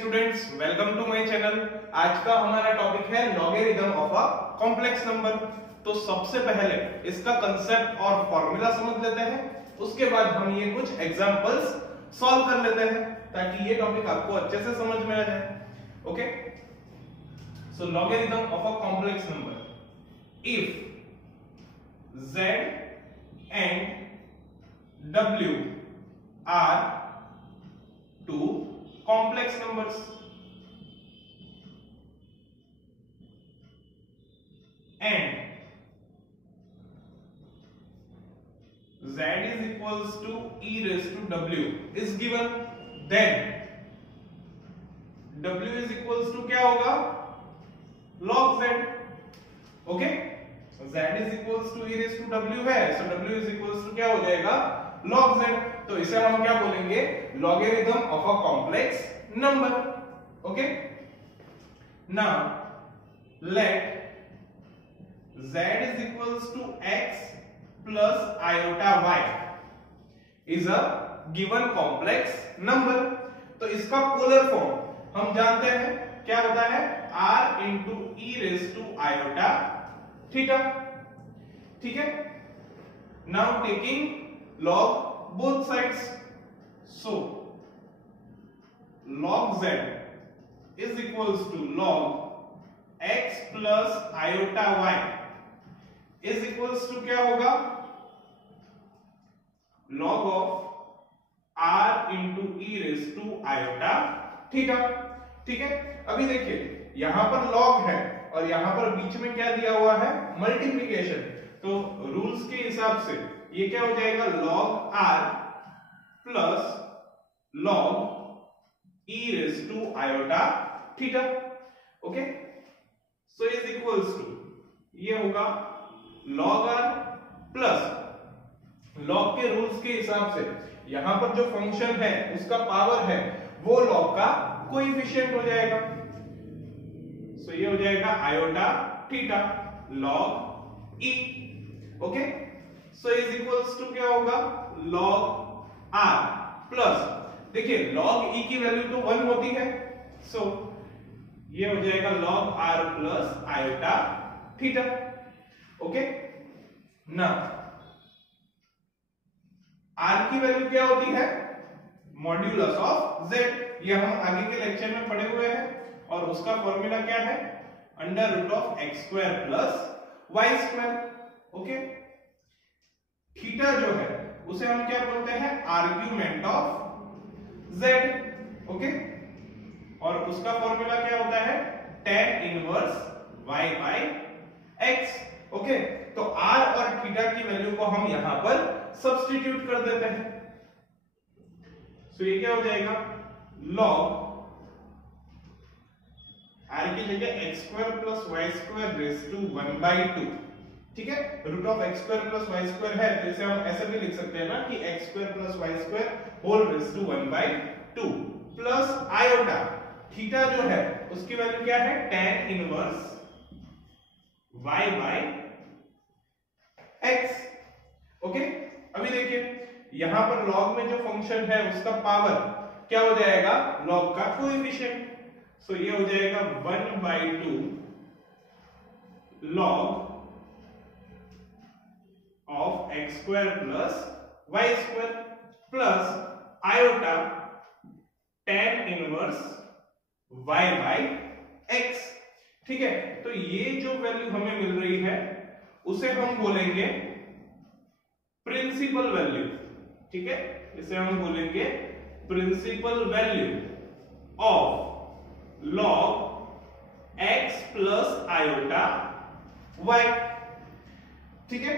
Students, welcome to my channel. आज का हमारा टॉपिक है logarithm of a complex number. तो सबसे पहले इसका कंसेप्ट और फॉर्मूला समझ लेते हैं, उसके बाद हम ये कुछ एग्जांपल्स सॉल्व कर लेते हैं ताकि ये टॉपिक आपको अच्छे से समझ में आ जाए। Okay, so logarithm of a complex number. If z and w are two complex numbers and z is equals to e raised to w is given, then w is equals to क्या होगा, log z। Okay, z is equals to e raised to w है, so w is equals to क्या हो जाएगा, log z। तो इसे हम क्या बोलेंगे, logarithm of a complex number. Okay, now let z is equals to x plus iota y is a given complex number। तो इसका पोलर फॉर्म हम जानते हैं, क्या होता है, r into e raised to iota theta. ठीक है, now taking log both sides, so log z is equals to log x plus iota y is equals to क्या होगा, log of r into e raised to iota theta. ठीक है, अभी देखिए यहां पर log है और यहां पर बीच में क्या दिया हुआ है, मल्टीप्लिकेशन। तो रूल्स के हिसाब से ये क्या हो जाएगा, log r plus log e raised to iota theta. Okay, so is equals to ये होगा log r प्लस log के रूल्स के हिसाब से यहां पर जो फंक्शन है उसका पावर है वो log का कोएफिशिएंट हो जाएगा। सो ये हो जाएगा iota theta log e। Okay, so is equals to क्या होगा, log r प्लस, देखिए log e की वैल्यू तो 1 होती है, सो ये हो जाएगा log r plus iota theta. Okay, ना r की वैल्यू क्या होती है, मॉड्यूलस ऑफ z। ये हम आगे के लेक्चर में पढ़े हुए हैं और उसका फॉर्मूला क्या है, under root of x square plus y square. Okay, theta जो है उसे हम क्या बोलते हैं, आर्ग्यूमेंट ऑफ z। ओके, और उसका फॉर्मूला क्या होता है, tan inverse y by x। Okay, तो r और थीटा की वैल्यू को हम यहां पर सब्स्टिट्यूट कर देते हैं। सो ये क्या हो जाएगा, log r की जगह x square plus y square raise to 1/2। ठीक है, root of x square plus y square है तो इसे हम ऐसे भी लिख सकते हैं ना कि x square plus y square whole raise to 1/2 plus iota theta जो है उसकी वैल्यू क्या है, tan inverse y by x। Okay, अभी देखिए यहां पर log में जो फंक्शन है उसका पावर क्या हो जाएगा, log का कोएफिशिएंट। सो ये हो जाएगा 1/2 log of x square plus y square plus iota tan inverse y by x। ठीक है, तो ये जो वैल्यू हमें मिल रही है उसे हम बोलेंगे प्रिंसिपल वैल्यू। ठीक है, इसे हम बोलेंगे principal value of log x plus iota y। ठीक है,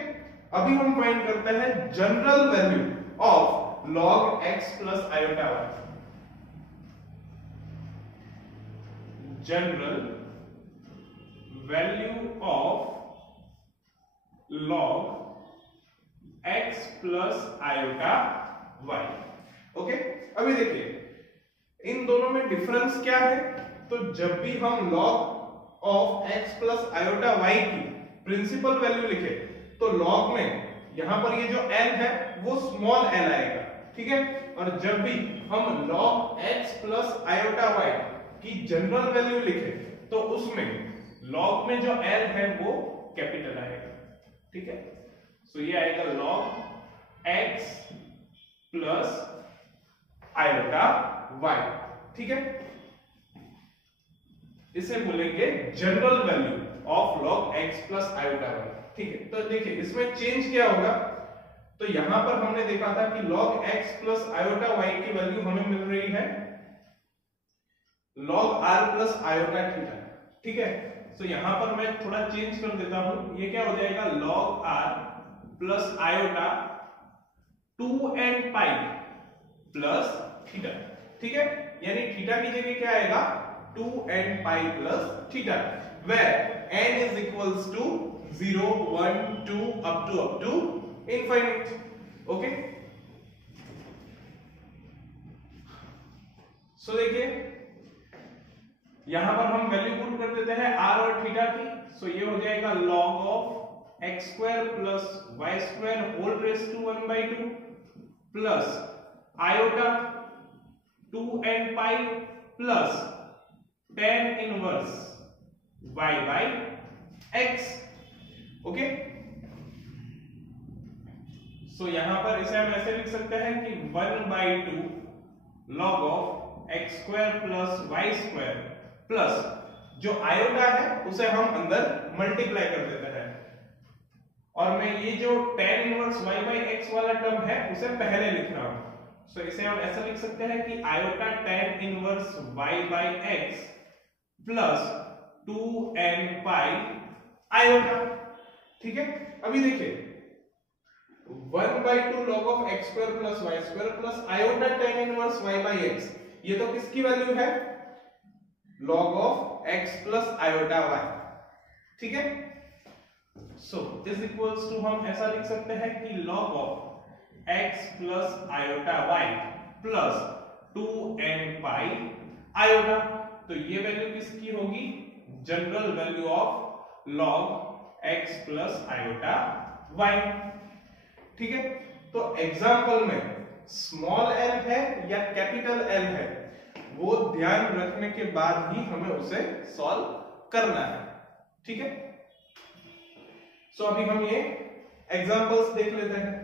अभी हम फाइंड करते हैं general value of log x plus iota y। General value of log x plus iota y। Okay, अभी देखिए इन दोनों में डिफरेंस क्या है, तो जब भी हम log of x plus iota y की प्रिंसिपल वैल्यू लिखे तो log में यहां पर ये जो l है वो स्मॉल l आएगा, ठीक है। और जब भी हम log x plus iota y की जनरल वैल्यू लिखे तो उसमें log में जो l है वो कैपिटल आएगा, ठीक है। सो ये आएगा log x plus iota y, ठीक है। इसे बोलेंगे general value of log x plus iota y, ठीक है। तो देखिए इसमें चेंज क्या होगा, तो यहां पर हमने देखा था कि log x plus iota y की वैल्यू हमें मिल रही है log r plus iota theta, ठीक है। तो यहां पर मैं थोड़ा चेंज कर देता हूं, ये क्या हो जाएगा log r plus iota 2n pi plus theta, ठीक है। यानी थीटा की जगह क्या आएगा 2n pi plus theta, where n is equals to 0 1 2 up to infinite, okay. So देखिए यहां पर हम वैल्यू पुट कर देते हैं r और थीटा की। सो ये हो जाएगा log of x square plus y square whole raise to 1/2 plus iota 2n pi plus tan inverse y by x, okay. So यहां पर इसे हम ऐसे लिख सकते हैं कि 1/2 log of x square plus y square plus जो आयोटा है उसे हम अंदर मल्टीप्लाई कर देते हैं, और मैं ये जो tan inverse y by x वाला टर्म है उसे पहले लिख रहा हूं। सो इसे हम ऐसा लिख सकते हैं कि iota tan inverse y by x plus 2n pi iota, ठीक है। अभी देखिए 1/2 log of x square plus y square plus iota tan inverse y by x, ये तो किसकी वैल्यू है log of x plus iota y, ठीक है। सो इज इक्वल्स टू हम ऐसा लिख सकते हैं कि log of x plus iota y plus 2n pi iota, तो ये वैल्यू किसकी होगी general value of log x plus iota y, ठीक है। तो एग्जाम्पल में स्मॉल l है या कैपिटल L है वो ध्यान रखने के बाद ही हमें उसे सॉल्व करना है, ठीक है। सो अभी हम ये एग्जाम्पल्स देख लेते हैं।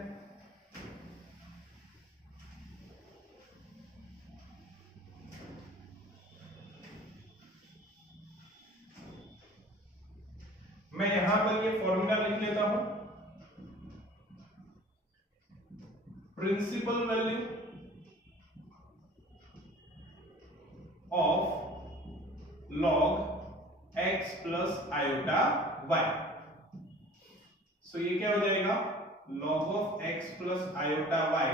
मैं यहां पर ये फॉर्मूला लिख लेता हूं, principal value of log x plus iota y। So ये क्या हो जाएगा log of x plus iota y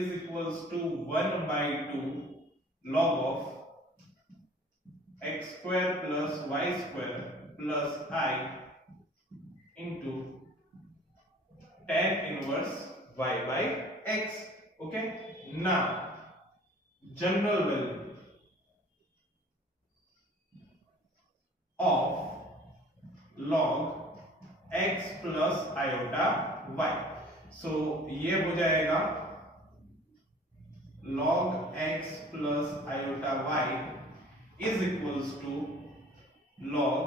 is equals to 1/2 log of x square plus y square plus i into tan inverse y by x, okay. Now general value of log x plus iota y, so ये हो जाएगा log x plus iota y is equals to log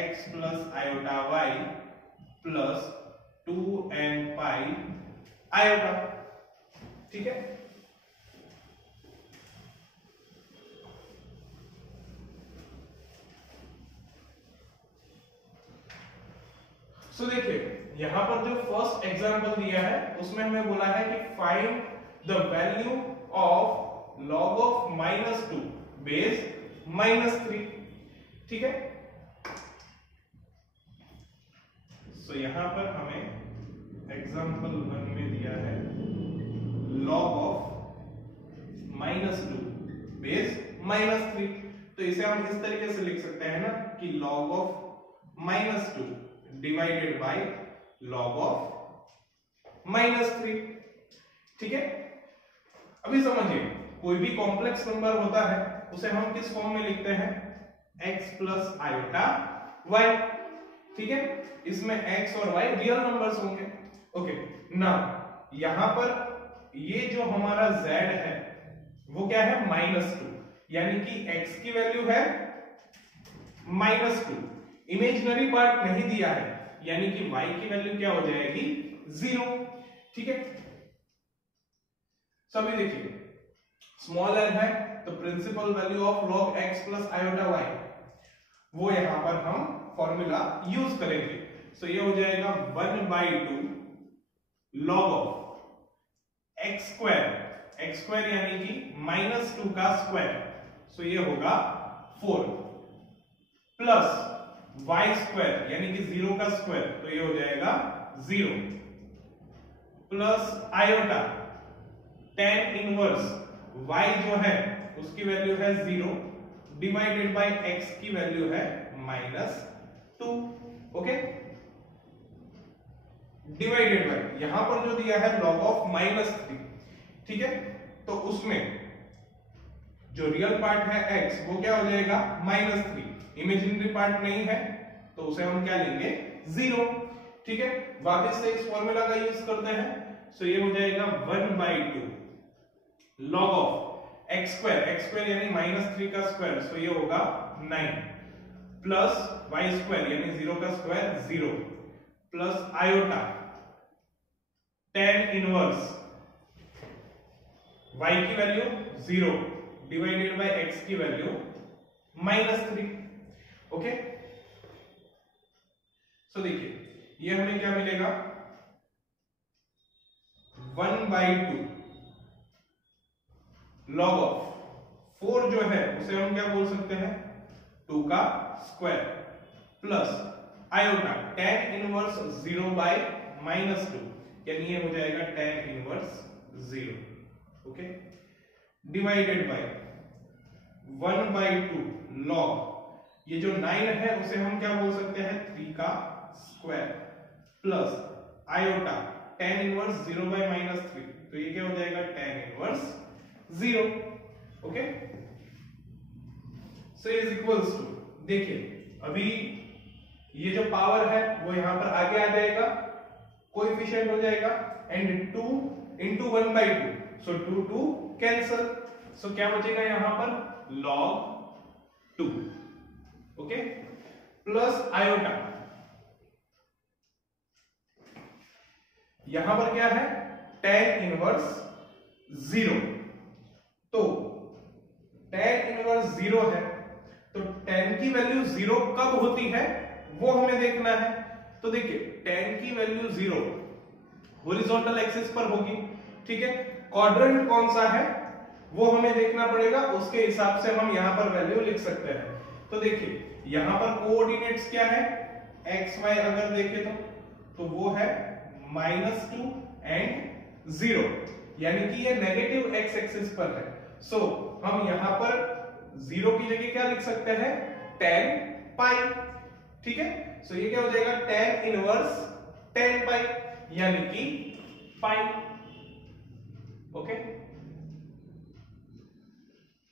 x plus iota y plus 2n pi iota, ठीक है। सो देखिए यहां पर जो first example दिया है उसमें हमें बोला है कि find the value of log of -2 base -3, ठीक है। सो यहां पर हमें एग्जांपल 1 में दिया है log ऑफ -2 बेस -3, तो इसे हम इस तरीके से लिख सकते हैं ना कि log of -2 divided by log of -3, ठीक है। अभी समझिए कोई भी कॉम्प्लेक्स नंबर होता है उसे हम किस फॉर्म में लिखते हैं x प्लस आयोटा y, ठीक है। इसमें x और y रियल नंबर्स होंगे, ओके। नाउ यहां पर ये जो हमारा z है वो क्या है -2, यानी कि x की वैल्यू है -2, इमेजिनरी पार्ट नहीं दिया है, यानी कि y की वैल्यू क्या हो जाएगी 0। ठीक है, सभी देखिए स्मॉल n है तो principal value of log x plus iota y वो यहां पर हम फॉर्मूला यूज करेंगे। सो ये हो जाएगा 1/2 log ऑफ x स्क्वायर यानी कि -2 का स्क्वायर, सो ये होगा 4 प्लस y स्क्वायर यानी कि 0 का स्क्वायर, तो ये हो जाएगा 0 plus iota tan inverse y जो है उसकी वैल्यू है 0 डिवाइडेड बाय x की वैल्यू है -2। ओके, डिवाइडेड बाय यहां पर जो दिया है log ऑफ -3, ठीक है, तो उसमें जो रियल पार्ट है x वो क्या हो जाएगा -3, इमेजिनरी पार्ट नहीं है तो उसे हम क्या लेंगे 0। ठीक है, वापस से इस फॉर्मूला का यूज करते हैं। सो ये हो जाएगा 1/2 log ऑफ x स्क्वायर यानी -3 का स्क्वायर, सो ये होगा 9 प्लस y स्क्वायर यानी 0 का square 0 plus iota tan inverse y की वैल्यू 0 डिवाइडेड बाय x की वैल्यू -3। ओके, सो देखिए ये हमें क्या मिलेगा 1/2 log ऑफ 4 जो है उसे हम क्या बोल सकते हैं 2 का square plus iota tan inverse 0 by -2 यानी ये हो जाएगा tan inverse 0। Okay, divided by 1/2 log ये जो 9 है उसे हम क्या बोल सकते हैं 3 का square plus iota tan inverse 0 by -3, तो ये क्या हो जाएगा tan inverse 0। Okay, so is equals to, देखिए अभी ये जो पावर है वो यहां पर आगे आ जाएगा, कोएफिशिएंट हो जाएगा एंड 2 into 1/2, सो 2 कैंसल, सो क्या बचेगा यहां पर log 2। ओके, प्लस आयोटा यहां पर क्या है tan इनवर्स 0, तो tan इनवर्स 0 है तो tan की वैल्यू 0 कब होती है वो हमें देखना है। तो देखिए tan की वैल्यू 0 हॉरिजॉन्टल एक्सिस पर होगी। ठीक है, क्वाड्रेंट कौन सा है वो हमें देखना पड़ेगा, उसके हिसाब से हम यहां पर वैल्यू लिख सकते हैं। तो देखिए यहां पर कोऑर्डिनेट्स क्या है x y अगर देखें तो वो है -2 एंड 0, यानी कि ये नेगेटिव x एक्सिस पर है। सो हम यहां पर 0 की जगह क्या लिख सकते हैं tan पाई। ठीक है, सो ये क्या हो जाएगा tan इनवर्स tan पाई यानी कि पाई। ओके,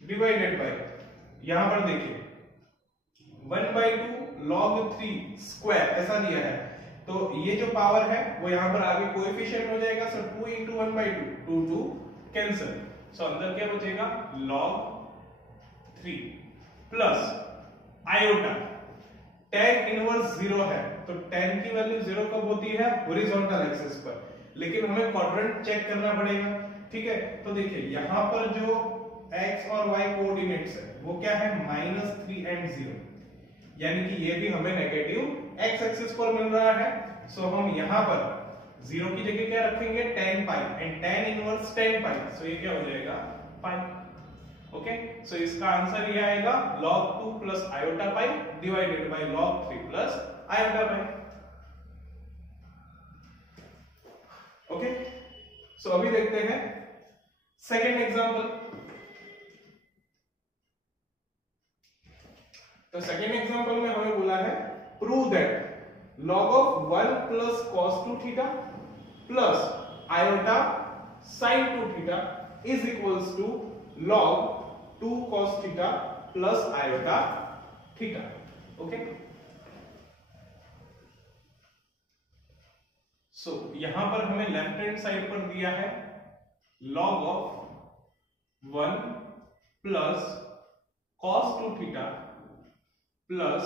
डिवाइडेड बाय यहां पर देखिए 1/2 log 3 स्क्वायर ऐसा दिया है, तो ये जो पावर है वो यहां पर आगे कोएफिशिएंट हो जाएगा, सो 2 into 1/2 2 कैंसिल, सो अंदर क्या बचेगा log 3 plus iota tan inverse 0 है तो tan की वैल्यू 0 कब होती है हॉरिजॉन्टल एक्सिस पर, लेकिन हमें क्वाड्रेंट चेक करना पड़ेगा। ठीक है, तो देखिए यहां पर जो x और y कोऑर्डिनेट्स है वो क्या है -3 एंड 0, यानी कि ये भी हमें नेगेटिव x एक्सिस पर मिल रहा है। सो हम यहां पर 0 की जगह क्या रखेंगे tan pi and tan inverse tan पाई, सो ये क्या हो जाएगा पाई। ओके, सो इसका आंसर ये आएगा log 2 plus iota pi divided by log 3 plus iota pi. Okay, so अभी देखते हैं सेकेंड एग्जांपल। तो सेकेंड एग्जांपल में हमें बोला है prove that log of 1 plus cos 2 theta plus iota sin 2 theta is equals to log 2 cos theta plus iota theta. Okay, so यहां पर हमें लेफ्ट हैंड साइड पर दिया है log of 1 plus cos 2 theta plus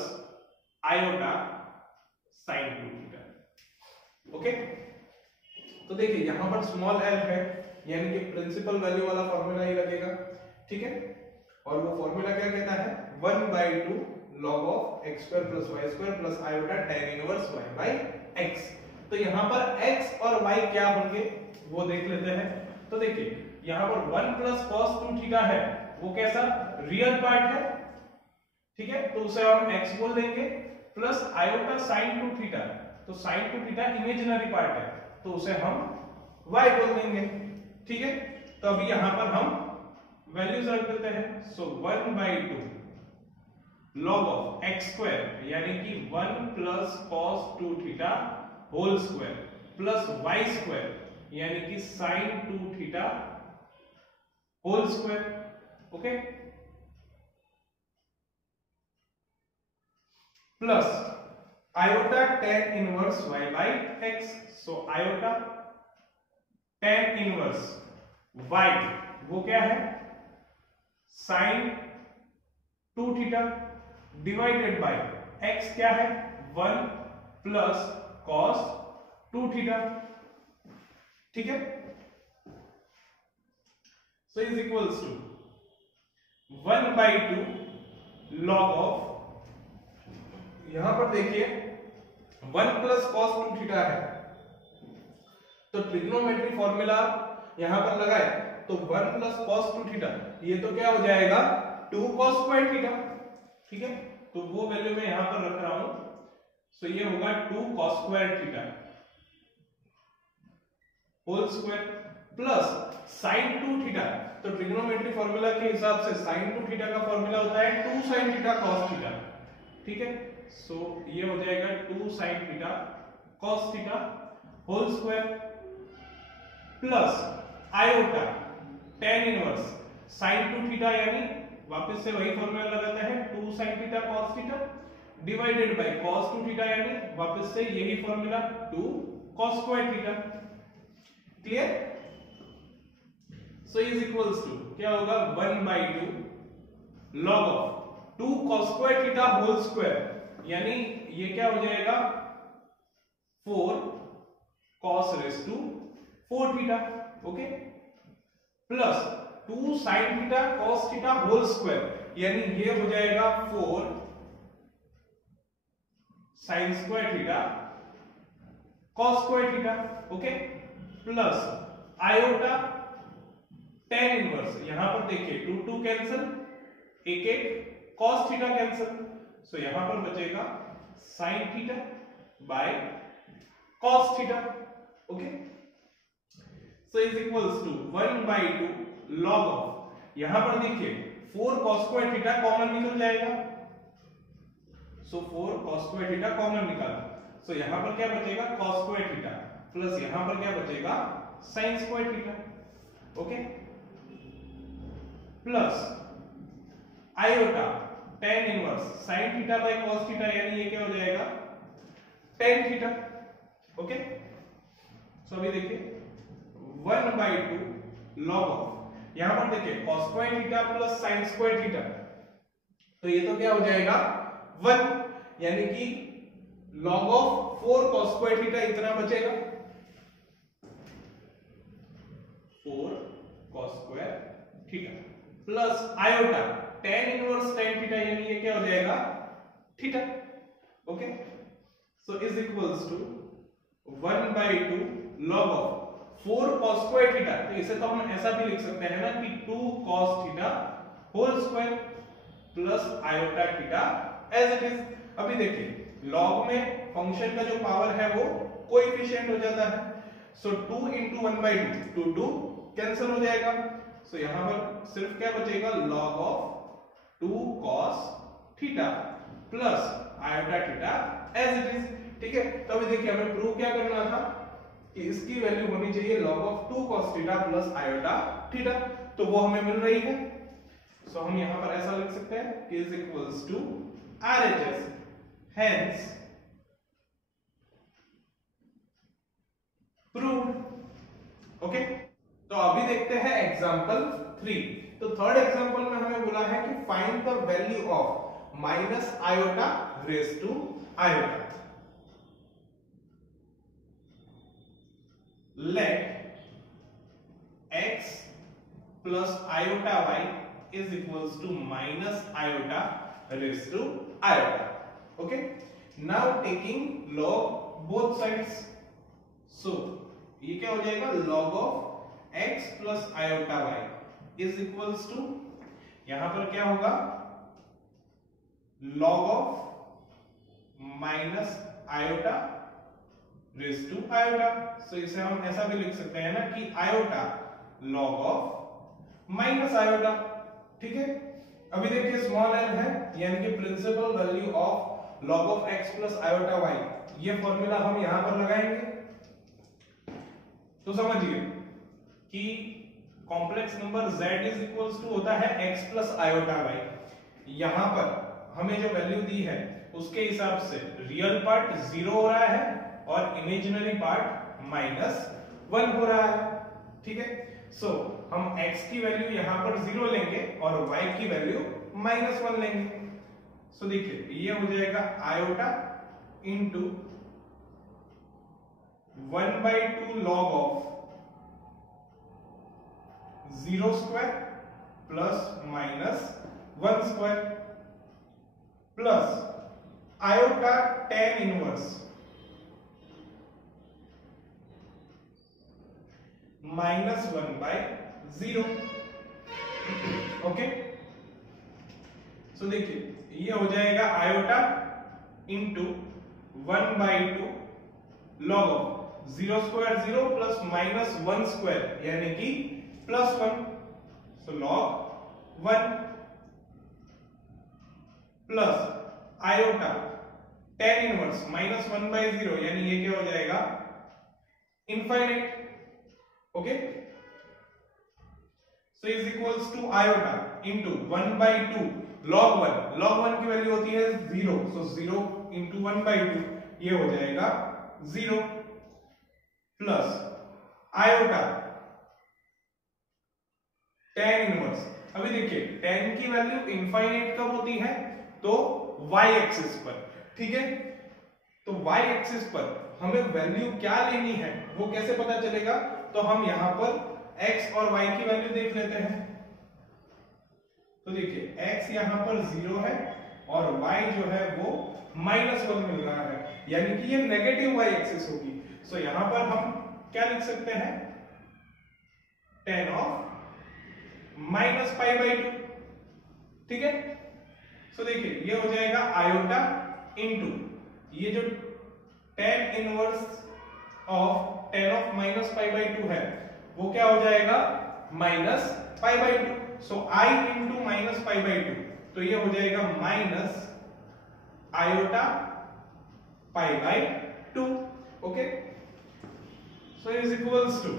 iota sin 2 theta. Okay, तो देखिए यहां पर स्मॉल l है, यानी कि प्रिंसिपल वैल्यू वाला फॉर्मूला ही लगेगा, ठीक है। और वो फॉर्मूला क्या कहता है, 1/2 log of x square plus y square plus iota tan inverse y by x। तो यहाँ पर x और y क्या होंगे वो देख लेते हैं। तो देखिए यहाँ पर 1 plus cos 2 थीटा है, वो कैसा रियल पार्ट है, ठीक है, तो उसे हम x बोल देंगे, प्लस आयोटा sin 2 थीटा, तो sin 2 थीटा इमेजिनरी पार्ट है, तो उसे हम y बोल देंगे, ठीक है। तो अभी यहाँ पर हम वैल्यूज रख देते हैं। सो 1/2 log of x square यानी कि 1 plus cos 2 theta whole square plus y square यानी कि sin 2 theta whole square. Okay, plus iota tan inverse y by x। So iota tan inverse y वो क्या है, sin 2 theta divided by x क्या है, 1 plus cos 2 theta, ठीक है। So is equals to 1/2 log of, यहां पर देखिए 1 प्लस cos 2 थीटा है, तो ट्रिग्नोमेट्री फॉर्मूला यहां पर लगाए तो 1 प्लस cos 2 थीटा, ये तो क्या हो जाएगा 2 cos स्क्वायर थीटा, ठीक है। तो वो वैल्यू मैं यहां पर रख रहा हूं, सो ये होगा 2 cos square theta whole square plus sin 2 theta. तो ट्रिग्नोमेट्री फॉर्मूला के हिसाब से sin 2 थीटा का फॉर्मूला होता है 2 sin थीटा cos थीटा, ठीक है। सो ये हो जाएगा 2 sin theta cos theta whole square plus iota tan inverse sin 2 theta, यानी वापस से वही फॉर्मूला लगाता है 2 sin theta cos theta divided by cos 2 theta, यानी वापस से यही formula 2 cos square theta. Clear? So is equals to क्या होगा 1/2 log of 2 cos square theta whole square, यानी ये क्या हो जाएगा 4 cos raise to 4 theta, okay, plus 2 sin theta cos theta whole square, यानी ये हो जाएगा 4 sin square theta cos square theta, okay, plus iota tan inverse, यहां पर देखिए 2 2 cancel, 1 1 cos theta cancel, so यहां पर बचेगा sin theta by cos theta, okay. So is equals to 1/2 log of, यहां पर देखिए 4 cos स्क्वायर थीटा कॉमन निकल जाएगा, सो 4 cos स्क्वायर थीटा कॉमन निकाला, सो यहां पर क्या बचेगा cos स्क्वायर थीटा प्लस यहां पर क्या बचेगा sin square theta, okay, plus iota tan inverse sin theta by cos theta, यानी ये क्या हो जाएगा tan थीटा, ओके। सो अभी देखिए 1/2 log ऑफ, यहां पर देखिए cos square theta plus sin square theta, तो ये तो क्या हो जाएगा 1, यानी कि log of 4 cos square theta इतना बचेगा, 4 cos square theta plus iota tan inverse tan theta, यानी ये क्या हो जाएगा theta, okay. So is equals to 1/2 log of 4 cos square theta, तो इसे तो हम ऐसा भी लिख सकते हैं ना कि 2 cos theta whole square plus iota theta as it is. अभी देखिए log में फंक्शन का जो पावर है वो कोएफिशिएंट हो जाता है, सो 2 into 1/2 2 कैंसिल हो जाएगा, सो यहां पर सिर्फ क्या बचेगा log of 2 cos theta plus iota theta as it is, ठीक है। तो अभी देखिए हमें प्रूव क्या करना था कि इसकी वैल्यू होनी चाहिए log of 2 cos theta plus iota theta, तो वो हमें मिल रही है, सो हम यहां पर ऐसा लिख सकते हैं कि is equals to RHS, hence proved, okay. तो अभी देखते एग्जांपल 3। तो थर्ड एग्जांपल में हमें बोला है कि find the value of minus iota raise to iota. Let x plus iota y is equals to minus iota raised to iota. Okay, now taking log both sides, so ये क्या हो जाएगा, log of x plus iota y is equals to, यहां पर क्या होगा, log of minus iota raised to iota। so इसे हम ऐसा भी लिख सकते हैं ना कि iota log of minus iota. ठीक है, अभी देखिए स्मॉल एल है, यानी कि principal value of log of x plus iota y, ये फॉर्मूला हम यहां पर लगाएंगे। तो समझिए कि complex number z is equals to होता है x प्लस आयोटा y। यहां पर हमें जो वैल्यू दी है उसके हिसाब से रियल पार्ट 0 हो रहा है और इमेजिनरी पार्ट -1 हो रहा है। ठीक है, सो हम x की वैल्यू यहां पर 0 लेंगे और y की वैल्यू -1 लेंगे। सो देखिए ये हो जाएगा iota into 1/2 log of 0 square plus -1 square plus iota tan inverse -1/0। Okay, so देखिए ये हो जाएगा iota into 1/2 log of 0 square 0 plus -1 square यानी कि +1, so log 1 plus iota tan inverse -1/0 यानी ये क्या हो जाएगा, infinite. Okay, so is equals to iota into 1/2 log 1 की वैल्यू होती है 0, सो 0 इंटू 1/2 ये हो जाएगा 0 प्लस आयोटा tan इनवर्स। अभी देखिए tan की वैल्यू इनफाइनाइट कब होती है, तो y एक्सिस पर। ठीक है, तो y एक्सिस पर हमें वैल्यू क्या लेनी है वो कैसे पता चलेगा, तो हम यहां पर x और y की वैल्यू देख लेते हैं। तो देखिए x यहां पर 0 है और y जो है वो -1 मिल रहा है, यानी कि ये नेगेटिव y एक्सिस होगी। सो यहां पर हम क्या लिख सकते हैं, tan ऑफ -π/2। ठीक है, सो देखिए ये हो जाएगा आयोटा इंटू ये जो tan inverse of tan of -π/2 है वो क्या हो जाएगा, -π/2। सो I इंटू -π/2, तो ये हो जाएगा minus iota π/2। Okay, so is equals to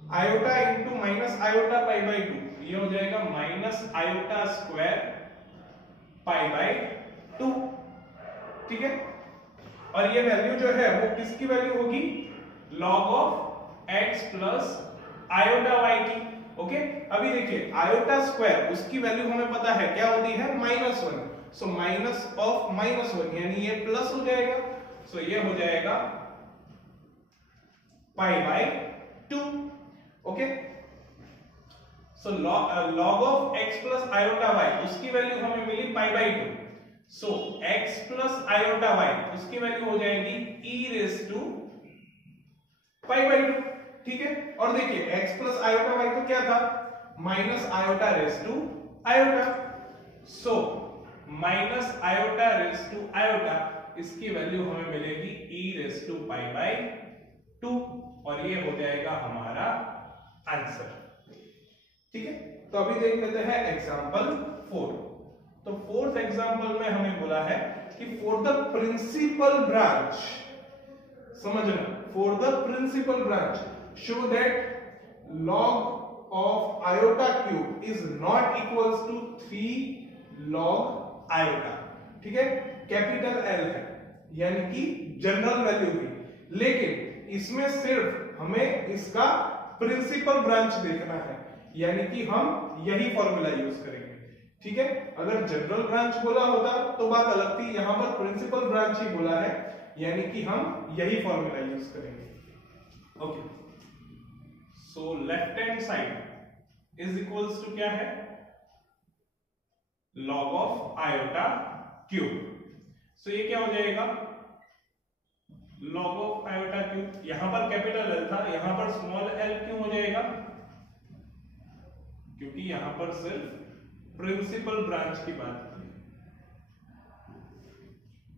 iota into minus iota π/2, ये हो जाएगा माइनस आयोटा स्क्वायर π/2। ठीक है, और ये वैल्यू जो है वो किसकी वैल्यू होगी, log of x plus iota y की। ओके, अभी देखिए आयोटा स्क्वायर उसकी वैल्यू हमें पता है क्या होती है, -1, सो माइनस ऑफ -1 यानी ये प्लस हो जाएगा, सो ये हो जाएगा π/2। Okay, so log of x plus iota y उसकी वैल्यू हमें मिली π/2, सो x प्लस आयोटा y उसकी वैल्यू हो जाएगी e⁻²। ठीक है, और देखिए x प्लस आयोटा y तो क्या था, minus iota raise to iota, so minus iota raise to iota इसकी वैल्यू हमें मिलेगी e⁻², और ये हो जाएगा हमारा आंसर। ठीक है, तो अभी देख लेते हैं एग्जांपल 4। तो फोर्थ एग्जांपल में हमें बोला है कि फॉर द प्रिंसिपल ब्रांच, समझना, for the principal branch show that log of iota cube is not equals to 3 log iota। ठीक है, कैपिटल L है यानी कि जनरल वैल्यू भी, लेकिन इसमें सिर्फ हमें इसका प्रिंसिपल ब्रांच देखना है, यानी कि हम यही फॉर्मूला यूज करेंगे। ठीक है, अगर जनरल ब्रांच बोला होता तो बात अलग थी, यहां पर प्रिंसिपल ब्रांच ही बोला है, यानी कि हम यही फॉर्मूला यूज करेंगे। Okay, so left hand side is equals to क्या है, log of iota cube. So ये क्या हो जाएगा, लॉग ऑफ आयोटा क्यूब। यहां पर कैपिटल एल था, यहां पर स्मॉल एल क्यों हो जाएगा, क्योंकि यहां पर सिर्फ प्रिंसिपल ब्रांच की बात की है।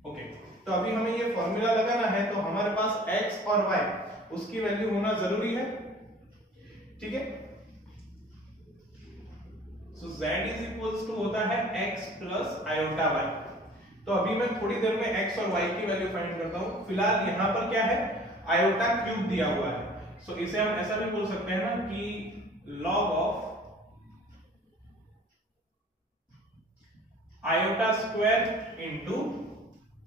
ओके, तो अभी हमें ये फॉर्मूला लगाना है, तो हमारे पास x और y उसकी वैल्यू होना जरूरी है। ठीक है, सो z इज इक्वल्स टू होता है x प्लस आयोटा y। तो अभी मैं थोड़ी देर में x और y की वैल्यू फाइंड करता हूं। फिलहाल यहां पर क्या है, आयोटा क्यूब दिया हुआ है। सो इसे हम ऐसा भी बोल सकते हैं ना कि log of iota square into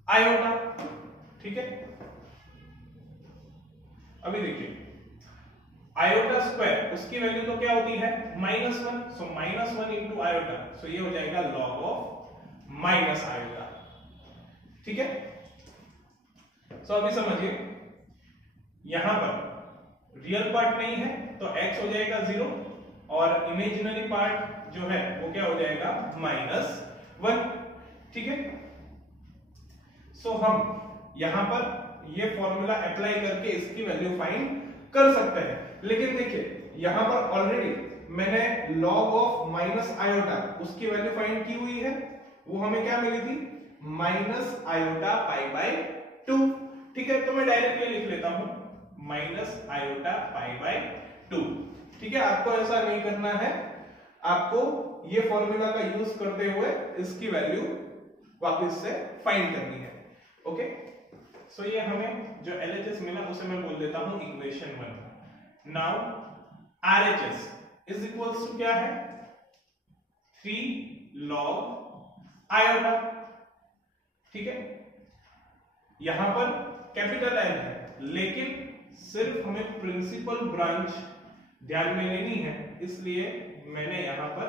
iota. ठीक है, अभी देखिए आयोटा स्क्वायर उसकी वैल्यू तो क्या होती है, -1। सो -1 इंटू आयोटा, सो ये हो जाएगा लॉग ऑफ माइनस आयोटा। ठीक है, सो अभी समझिए, यहां पर रियल पार्ट नहीं है तो x हो जाएगा 0 और इमेजिनरी पार्ट जो है वो क्या हो जाएगा, -1। ठीक है, सो हम यहां पर ये फॉर्मूला अप्लाई करके इसकी वैल्यू फाइंड कर सकते हैं। लेकिन देखिए यहां पर ऑलरेडी मैंने लॉग ऑफ माइनस आयोटा उसकी वैल्यू फाइंड की हुई है, वो हमें क्या मिली थी, माइनस आयोटा पाई बाय 2। ठीक है, तो मैं डायरेक्टली लिख लेता हूं माइनस आयोटा पाई बाय 2। ठीक है, आपको ऐसा नहीं करना है, आपको ये फॉर्मूला का यूज करते हुए इसकी वैल्यू वापस से फाइंड करनी है। ओके, सो ये हमें जो LHS मिला उसे मैं बोल देता हूं equation 1। Now RHS is equals to क्या है, 3 log आयोटा। ठीक है, यहां पर कैपिटल L है, लेकिन सिर्फ हमें प्रिंसिपल ब्रांच ध्यान में लेनी है, इसलिए मैंने यहां पर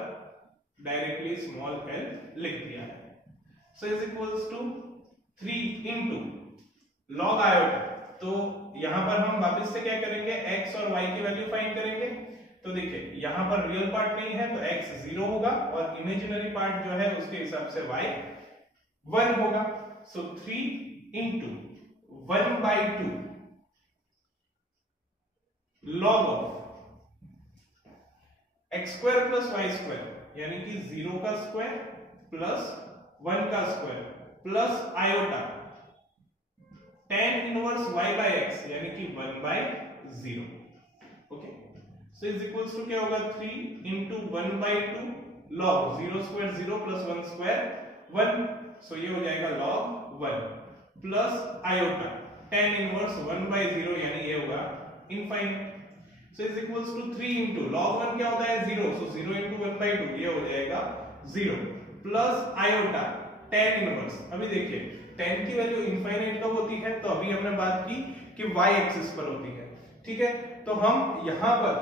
डायरेक्टली स्मॉल l लिख दिया है। So is equals to 3 into log iota. तो यहां पर हम वापस से क्या करेंगे, x और y की वैल्यू फाइंड करेंगे। तो देखिए यहां पर रियल पार्ट नहीं है तो x 0 होगा और इमेजिनरी पार्ट जो है उसके हिसाब से y 1 होगा। So 3 into 1/2 log of x square plus y square, यानी कि 0 का स्क्वायर प्लस 1 का square plus iota tan inverse y by x, यानी कि 1/0। Okay, so is equals to क्या होगा, 3 into 1/2 log 0 square 0 plus 1 square 1। So ये हो जाएगा log 1 plus iota tan inverse 1/0, यानी ये होगा infinite. So is equals to 3 into log 1 क्या होता है 0, सो 0 इंटू 1/2 ये हो जाएगा 0 प्लस आयोटा tan इनवर्स। अभी देखिए tan की वैल्यू इनफाइनाइट कब होती है, तो अभी हमने बात की कि y एक्सिस पर होती है। ठीक है, तो हम यहां पर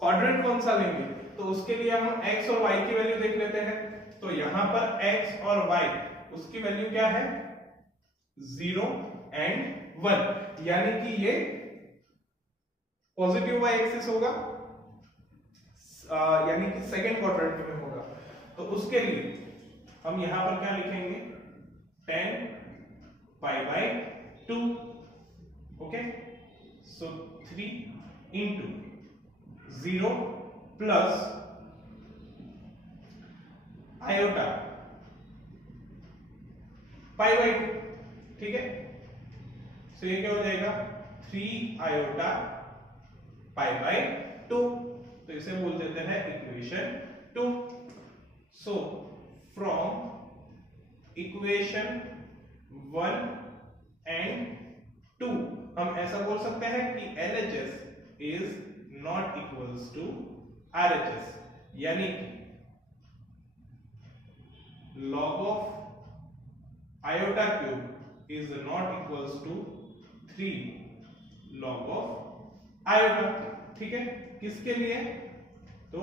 क्वाड्रेंट कौन सा लेंगे, तो उसके लिए हम x और y की वैल्यू देख लेते हैं। तो यहां पर x और y उसकी वैल्यू क्या है, 0 एंड 1, यानी कि ये पॉजिटिव y एक्सिस होगा, यानी कि सेकंड क्वाड्रेंट में होगा। तो उसके लिए हम यहां पर क्या लिखेंगे, tan pi by 2। Okay, so 3 into 0 plus iota pi by 2। ठीक है, सो ये क्या हो जाएगा, 3 आयोटा पाई बाय 2। तो इसे बोल देते हैं equation 2। So from equation 1 and 2 हम ऐसा बोल सकते हैं कि LHS is not equals to RHS, यानी कि log of iota cube is not equals to 3 log of iota। ठीक है, किसके लिए? तो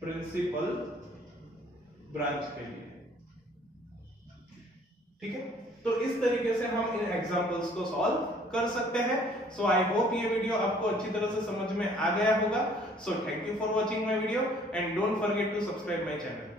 प्रिंसिपल ब्रांच के लिए। ठीक है, तो इस तरीके से हम इन एग्जांपल्स को सॉल्व कर सकते हैं। सो आई होप ये वीडियो आपको अच्छी तरह से समझ में आ गया होगा। So thank you for watching my video and don't forget to subscribe my channel.